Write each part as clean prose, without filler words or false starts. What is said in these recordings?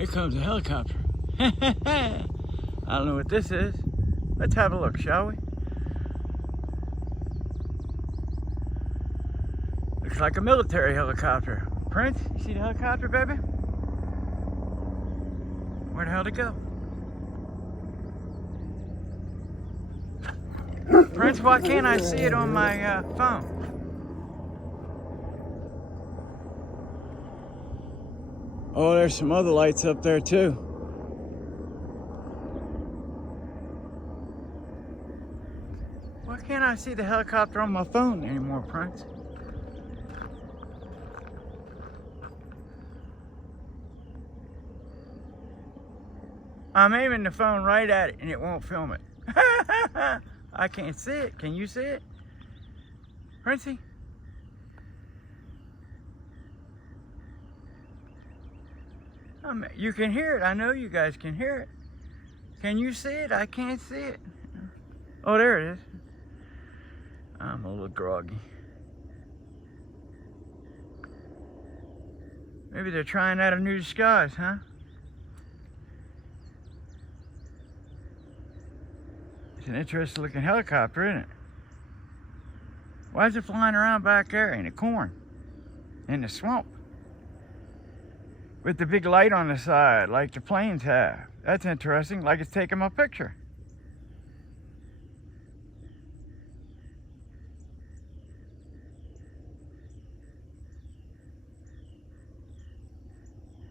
Here comes a helicopter. I don't know what this is. Let's have a look, shall we? Looks like a military helicopter. Prince, you see the helicopter, baby? Where the hell did it go? Prince, why can't I see it on my phone? Oh, there's some other lights up there too. Why can't I see the helicopter on my phone anymore, Prince? I'm aiming the phone right at it and it won't film it. I can't see it. Can you see it? Princey? You can hear it. I know you guys can hear it. Can you see it? I can't see it. Oh, there it is. I'm a little groggy. Maybe they're trying out a new disguise, huh? It's an interesting looking helicopter, isn't it? Why is it flying around back there in the corn? In the swamp? With the big light on the side, like the planes have. That's interesting, like it's taking my picture.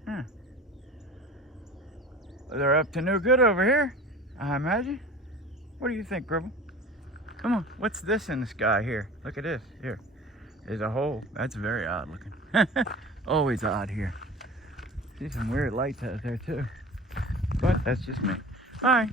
Huh. They're up to no good over here, I imagine. What do you think, Gribble? Come on, what's this in the sky here? Look at this, here. There's a hole. That's very odd looking. Always odd here. See some weird lights out there too. But that's just me. Bye.